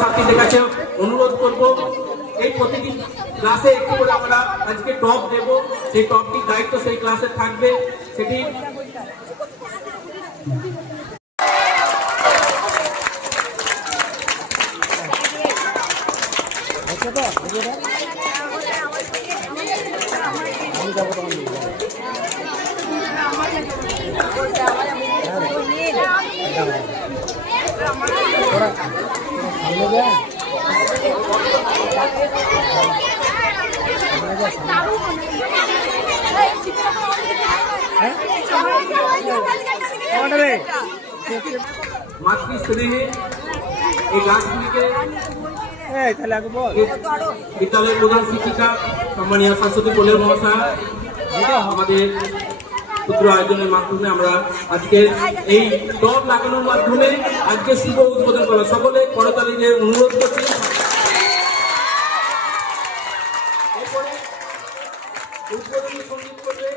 ছাত্রীদের কাছে অনুরোধ করব এই প্রতিটি ক্লাসে একটু করে আমরা আজকে টপ দেব, সেই টপটির দায়িত্ব সেই ক্লাসে থাকবে। সেটি মাতৃ স্নেহে এই গাছগুলিকে বিদ্যালয়ের প্রধান শিক্ষিকা সম্মানীয় শাশ্বতী কোলের মহাশয় আমাদের ক্ষুদ্র আয়োজনের মাধ্যমে আমরা আজকে এই টব লাগানোর মাধ্যমে আজকে শুভ উদ্বোধন করা সকলে করতালিদের অনুরোধ করছি। এরপরে উদ্বোধনী সঙ্গীত করবে